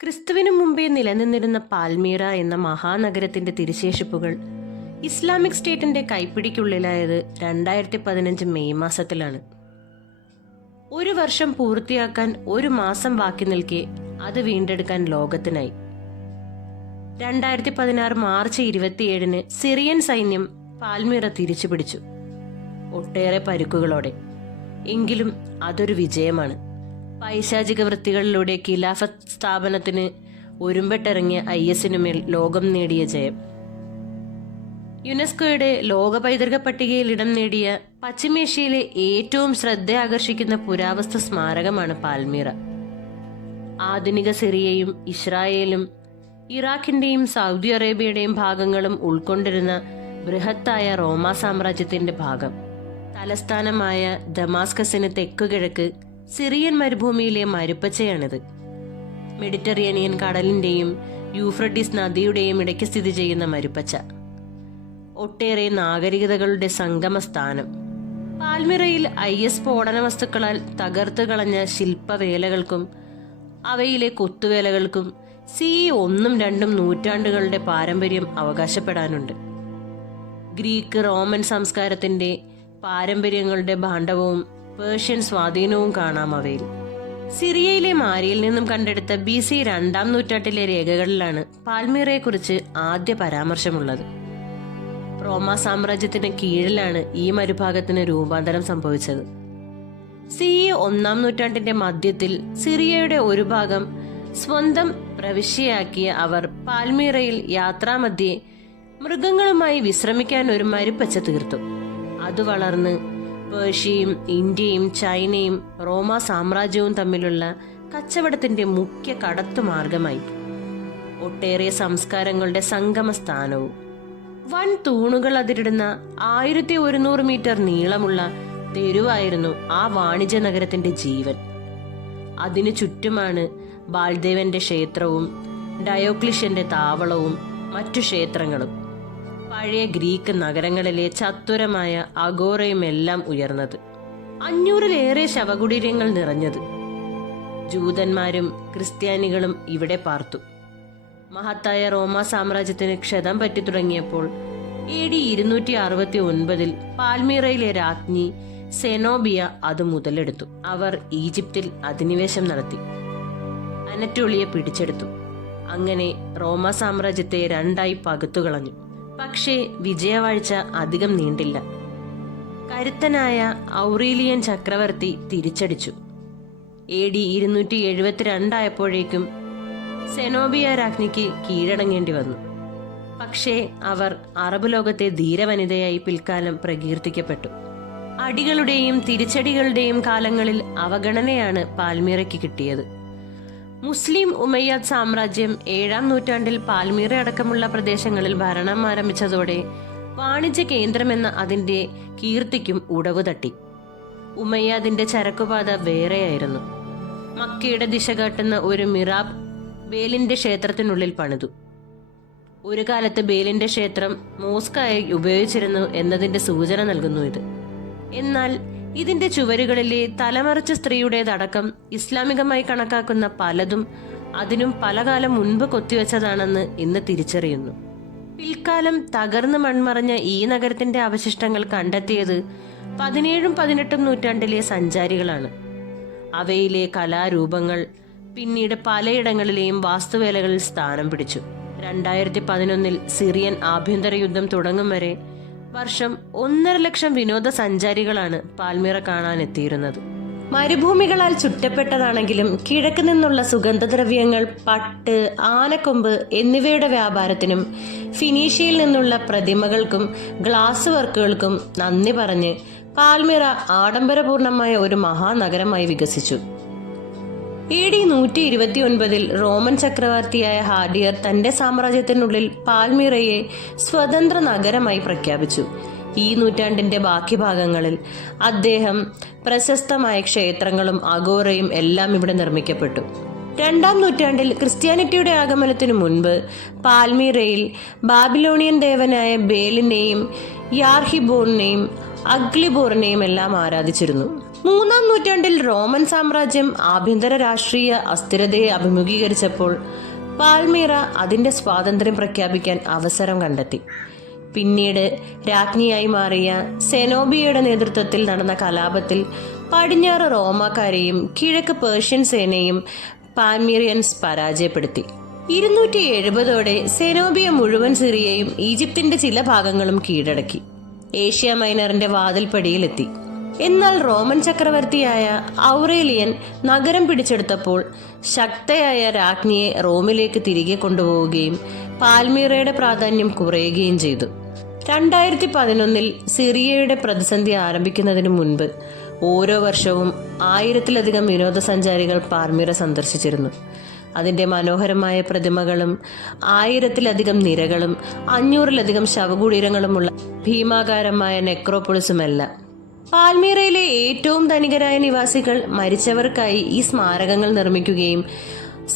ക്രിസ്തുവിനു മുമ്പേ നിലനിന്നിരുന്ന പാൽമീറ എന്ന മഹാനഗരത്തിന്റെ തിരുശേഷിപ്പുകൾ ഇസ്ലാമിക് സ്റ്റേറ്റിന്റെ കൈപ്പിടിക്കുള്ളിലായത് 2015 മെയ് മാസത്തിലാണ്. ഒരു വർഷം പൂർത്തിയാക്കാൻ ഒരു മാസം ബാക്കി നിൽക്കെ അത് വീണ്ടെടുക്കാൻ ലോകത്തിനായി. 2016 മാർച്ച് 27 സിറിയൻ സൈന്യം പാൽമീറ തിരിച്ചുപിടിച്ചു, ഒട്ടേറെ പരുക്കുകളോടെ. എങ്കിലും അതൊരു വിജയമാണ്. പൈശാചിക വൃത്തികളിലൂടെ ഖിലാഫത്ത് സ്ഥാപനത്തിന് ഒരുമ്പെട്ടിറങ്ങിയ IS-നുമേൽ ലോകം നേടിയ ജയം. യുനെസ്കോയുടെ ലോക പൈതൃക പട്ടികയിൽ ഇടം നേടിയ പശ്ചിമേഷ്യയിലെ ഏറ്റവും ശ്രദ്ധ ആകർഷിക്കുന്ന പുരാവസ്തു സ്മാരകമാണ് പാൽമീറ. ആധുനിക സിറിയയും ഇസ്രായേലും ഇറാഖിന്റെയും സൗദി അറേബ്യയുടെയും ഭാഗങ്ങളും ഉൾക്കൊണ്ടിരുന്ന ബൃഹത്തായ റോമാ സാമ്രാജ്യത്തിന്റെ ഭാഗം. തലസ്ഥാനമായ ദമാസ്കസിന് തെക്കുകിഴക്ക് സിറിയൻ മരുഭൂമിയിലെ മരുപ്പച്ചയാണിത്. മെഡിറ്ററേനിയൻ കടലിന്റെയും യൂഫ്രട്ടീസ് നദിയുടെയും ഇടയ്ക്ക് സ്ഥിതി ചെയ്യുന്ന മരുപ്പച്ച ഒട്ടേറെ നാഗരികതകളുടെ സംഗമസ്ഥാനം. പാൽമിറയിൽ IS സ്ഫോടന വസ്തുക്കളാൽ തകർത്തു കളഞ്ഞ ശില്പവേലകൾക്കും അവയിലെ കൊത്തുവേലകൾക്കും CE 1, 2 നൂറ്റാണ്ടുകളുടെ പാരമ്പര്യം അവകാശപ്പെടാനുണ്ട്. ഗ്രീക്ക് റോമൻ സംസ്കാരത്തിന്റെ പാരമ്പര്യങ്ങളുടെ ഭാണ്ഡവവും പേർഷ്യൻ സ്വാധീനവും കാണാം അവയിൽ. സിറിയയിലെ മാരിയിൽ നിന്നും കണ്ടെടുത്ത BC 2-ാം നൂറ്റാണ്ടിലെ രേഖകളിലാണ് പാൽമീറയെക്കുറിച്ച് ആദ്യ പരാമർശമുള്ളത്. റോമാ സാമ്രാജ്യത്തിന് കീഴിലാണ് ഈ മരുഭാഗത്തിന് രൂപാന്തരം സംഭവിച്ചത്. CE 1-ാം നൂറ്റാണ്ടിന്റെ മധ്യത്തിൽ സിറിയയുടെ ഒരു ഭാഗം സ്വന്തം പ്രവിശ്യയാക്കിയ അവർ പാൽമീറയിൽ യാത്രാമധ്യേ മൃഗങ്ങളുമായി വിശ്രമിക്കാൻ ഒരു മരുപ്പച്ച തീർത്തു. അത് വളർന്ന് പേർഷ്യയും ഇന്ത്യയും ചൈനയും റോമാ സാമ്രാജ്യവും തമ്മിലുള്ള കച്ചവടത്തിന്റെ മുഖ്യ കടത്തുമാർഗമായി. ഒട്ടേറെ സംസ്കാരങ്ങളുടെ സംഗമസ്ഥാനവും. വൻ തൂണുകൾ അതിരിടുന്ന 1100 മീറ്റർ നീളമുള്ള തെരുവായിരുന്നു ആ വാണിജ്യ നഗരത്തിന്റെ ജീവൻ. അതിനു ചുറ്റുമാണ് ബാൽദേവന്റെ ക്ഷേത്രവും ഡയോക്ലിഷ്യന്റെ താവളവും മറ്റു ക്ഷേത്രങ്ങളും. പഴയ ഗ്രീക്ക് നഗരങ്ങളിലെ ചത്തുരമായ അഗോറയും എല്ലാം ഉയർന്നത്. 500-ലേറെ ശവകുടീരങ്ങൾ നിറഞ്ഞത്. ജൂതന്മാരും ക്രിസ്ത്യാനികളും ഇവിടെ പാർത്തു. മഹത്തായ റോമാ സാമ്രാജ്യത്തിന് ക്ഷതം പറ്റി തുടങ്ങിയപ്പോൾ AD 269 പാൽമീറയിലെ രാജ്ഞി സെനോബിയ അത് മുതലെടുത്തു. അവർ ഈജിപ്തിൽ അധിനിവേശം നടത്തി, അനറ്റോളിയ പിടിച്ചെടുത്തു. അങ്ങനെ റോമാ സാമ്രാജ്യത്തെ 2ആയി പകുത്തുകളഞ്ഞു. പക്ഷേ വിജയവാഴ്ച അധികം നീണ്ടില്ല. കരുത്തനായ ഔറീലിയൻ ചക്രവർത്തി തിരിച്ചടിച്ചു. AD 272 ആയപ്പോഴേക്കും സെനോബിയ രാജ്ഞിക്ക് കീഴടങ്ങേണ്ടി വന്നു. പക്ഷേ അവർ അറബ് ലോകത്തെ ധീരവനിതയായി പിൽക്കാലം പ്രകീർത്തിക്കപ്പെട്ടു. അടികളുടെയും തിരിച്ചടികളുടെയും കാലങ്ങളിൽ അവഗണനയാണ് പാൽമീറയ്ക്ക് കിട്ടിയത്. മുസ്ലിം ഉമയ്യാദ് സാമ്രാജ്യം 7-ാം നൂറ്റാണ്ടിൽ പാൽമീറ അടക്കമുള്ള പ്രദേശങ്ങളിൽ ഭരണം ആരംഭിച്ചതോടെ വാണിജ്യ കേന്ദ്രമെന്ന അതിന്റെ കീർത്തിക്കും ഉടവു തട്ടി. ഉമയ്യാദിന്റെ ചരക്കുപാത വേറെയായിരുന്നു. മക്കയുടെ ദിശ കാട്ടുന്ന ഒരു മിറാബ് ബേലിന്റെ ക്ഷേത്രത്തിനുള്ളിൽ പണിതു. ഒരു കാലത്ത് ബേലിന്റെ ക്ഷേത്രം മോസ്കായി ഉപയോഗിച്ചിരുന്നു എന്നതിന്റെ സൂചന നൽകുന്നു ഇത്. എന്നാൽ ഇതിന്റെ ചുവരുകളിലെ തലമറച്ച സ്ത്രീയുടേതടക്കം ഇസ്ലാമികമായി കണക്കാക്കുന്ന പലതും അതിനും പലകാലം മുൻപ് കൊത്തിവെച്ചതാണെന്ന് ഇന്ന് തിരിച്ചറിയുന്നു. പിൽക്കാലം തകർന്ന് മൺമറഞ്ഞ ഈ നഗരത്തിന്റെ അവശിഷ്ടങ്ങൾ കണ്ടെത്തിയത് 17-ഉം 18-ഉം നൂറ്റാണ്ടിലെ സഞ്ചാരികളാണ്. അവയിലെ കലാരൂപങ്ങൾ പിന്നീട് പലയിടങ്ങളിലെയും വാസ്തുവേലകളിൽ സ്ഥാനം പിടിച്ചു. 2011 സിറിയൻ ആഭ്യന്തര യുദ്ധം തുടങ്ങും വരെ വർഷം 1.5 ലക്ഷം വിനോദസഞ്ചാരികളാണ് പാൽമീറ കാണാനെത്തിയിരുന്നത്. മരുഭൂമികളാൽ ചുറ്റപ്പെട്ടതാണെങ്കിലും കിഴക്ക് നിന്നുള്ള സുഗന്ധദ്രവ്യങ്ങൾ, പട്ട്, ആനക്കൊമ്പ് എന്നിവയുടെ വ്യാപാരത്തിനും ഫിനീഷ്യയിൽ നിന്നുള്ള പ്രതിമകൾക്കും ഗ്ലാസ് വർക്കുകൾക്കും നന്ദി പറഞ്ഞ് പാൽമീറ ആഡംബരപൂർണമായ ഒരു മഹാനഗരമായി വികസിച്ചു. AD 129 റോമൻ ചക്രവർത്തിയായ ഹാഡിയർ തന്റെ സാമ്രാജ്യത്തിനുള്ളിൽ പാൽമീറയെ സ്വതന്ത്ര നഗരമായി പ്രഖ്യാപിച്ചു. ഈ നൂറ്റാണ്ടിന്റെ ബാക്കി ഭാഗങ്ങളിൽ അദ്ദേഹം പ്രശസ്തമായ ക്ഷേത്രങ്ങളും അഗോറയും എല്ലാം ഇവിടെ നിർമ്മിക്കപ്പെട്ടു. 2-ാം നൂറ്റാണ്ടിൽ ക്രിസ്ത്യാനിറ്റിയുടെ ആഗമനത്തിനു മുൻപ് പാൽമീറയിൽ ബാബിലോണിയൻ ദേവനായ ബേലിനെയും യാർഹിബോറിനെയും അഗ്ലിബോറിനെയും എല്ലാം ആരാധിച്ചിരുന്നു. മൂന്നാം നൂറ്റാണ്ടിൽ റോമൻ സാമ്രാജ്യം ആഭ്യന്തര രാഷ്ട്രീയ അസ്ഥിരതയെ അഭിമുഖീകരിച്ചപ്പോൾ പാൽമീറ അതിന്റെ സ്വാതന്ത്ര്യം പ്രഖ്യാപിക്കാൻ അവസരം കണ്ടെത്തി. പിന്നീട് രാജ്ഞിയായി മാറിയ സെനോബിയയുടെ നേതൃത്വത്തിൽ നടന്ന കലാപത്തിൽ പടിഞ്ഞാറ് റോമാക്കാരെയും കിഴക്ക് പേർഷ്യൻ സേനയും പാൽമീറിയൻസ് പരാജയപ്പെടുത്തി. 270ഓടെ സെനോബിയ മുഴുവൻ സിറിയയും ഈജിപ്തിന്റെ ചില ഭാഗങ്ങളും കീഴടക്കി. ഏഷ്യ മൈനറിന്റെ വാതിൽപ്പടിയിലെത്തി. എന്നാൽ റോമൻ ചക്രവർത്തിയായ ഔറേലിയൻ നഗരം പിടിച്ചെടുത്തപ്പോൾ ശക്തയായ രാജ്ഞിയെ റോമിലേക്ക് തിരികെ കൊണ്ടുപോവുകയും പാൽമീറയുടെ പ്രാധാന്യം കുറയുകയും ചെയ്തു. 2011 സിറിയയുടെ പ്രതിസന്ധി ആരംഭിക്കുന്നതിന് മുൻപ് ഓരോ വർഷവും 1000-ലധികം വിനോദസഞ്ചാരികൾ പാൽമീറ സന്ദർശിച്ചിരുന്നു. അതിന്റെ മനോഹരമായ പ്രതിമകളും 1000-ലധികം നിരകളും 500-ലധികം ശവകുടീരങ്ങളുമുള്ള ഭീമാകാരമായ നെക്രോപോളിസുമല്ല. പാൽമീറയിലെ ഏറ്റവും ധനികരായ നിവാസികൾ മരിച്ചവർക്കായി ഈ സ്മാരകങ്ങൾ നിർമ്മിക്കുകയും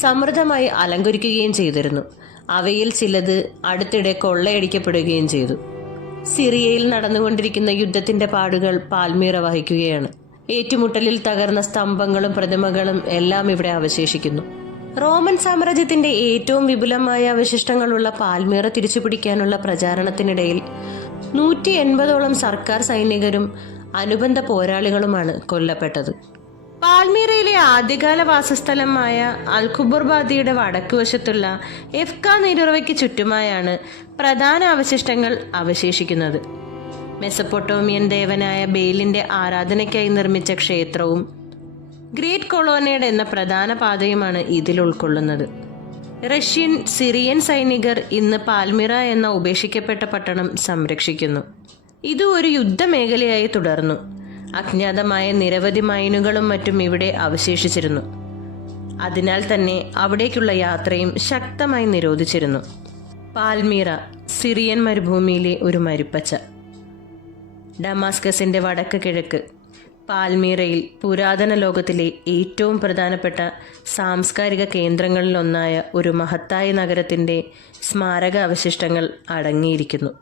സമൃദ്ധമായി അലങ്കരിക്കുകയും ചെയ്തിരുന്നു. അവയിൽ ചിലത് അടുത്തിടെ കൊള്ളയടിക്കപ്പെടുകയും ചെയ്തു. സിറിയയിൽ നടന്നുകൊണ്ടിരിക്കുന്ന യുദ്ധത്തിന്റെ പാടുകൾ പാൽമീറ വഹിക്കുകയാണ്. ഏറ്റുമുട്ടലിൽ തകർന്ന സ്തംഭങ്ങളും പ്രതിമകളും എല്ലാം ഇവിടെ അവശേഷിക്കുന്നു. റോമൻ സാമ്രാജ്യത്തിന്റെ ഏറ്റവും വിപുലമായ അവശിഷ്ടങ്ങളുള്ള പാൽമീറ തിരിച്ചുപിടിക്കാനുള്ള പ്രചാരണത്തിനിടയിൽ 180ഓളം സർക്കാർ സൈനികരും അനുബന്ധ പോരാളികളുമാണ് കൊല്ലപ്പെട്ടത്. പാൽമീറയിലെ ആദ്യകാല വാസസ്ഥലമായ അൽഖുബർബാദിയുടെ വടക്കുവശത്തുള്ള എഫ്ക നീരുറവയ്ക്ക് ചുറ്റുമായാണ് പ്രധാന അവശിഷ്ടങ്ങൾ അവശേഷിക്കുന്നത്. മെസപ്പൊട്ടോമിയൻ ദേവനായ ബേലിന്റെ ആരാധനയ്ക്കായി നിർമ്മിച്ച ക്ഷേത്രവും ഗ്രേറ്റ് കൊളോനേഡ് എന്ന പ്രധാന പാതയുമാണ് ഇതിൽ ഉൾക്കൊള്ളുന്നത്. റഷ്യൻ സിറിയൻ സൈനികർ ഇന്ന് പാൽമീറ എന്ന ഉപേക്ഷിക്കപ്പെട്ട പട്ടണം സംരക്ഷിക്കുന്നു. ഇത് ഒരു യുദ്ധമേഖലയായി തുടർന്നു. അജ്ഞാതമായ നിരവധി മൈനുകളും മറ്റും ഇവിടെ അവശേഷിച്ചിരുന്നു. അതിനാൽ തന്നെ അവിടേക്കുള്ള യാത്രയും ശക്തമായി നിരോധിച്ചിരുന്നു. പാൽമീറ സിറിയൻ മരുഭൂമിയിലെ ഒരു മരുപ്പച്ച. ഡമാസ്കസിന്റെ വടക്ക് കിഴക്ക് പാൽമീറയിൽ പുരാതന ലോകത്തിലെ ഏറ്റവും പ്രധാനപ്പെട്ട സാംസ്കാരിക കേന്ദ്രങ്ങളിലൊന്നായ ഒരു മഹത്തായ നഗരത്തിന്റെ സ്മാരക അവശിഷ്ടങ്ങൾ അടങ്ങിയിരിക്കുന്നു.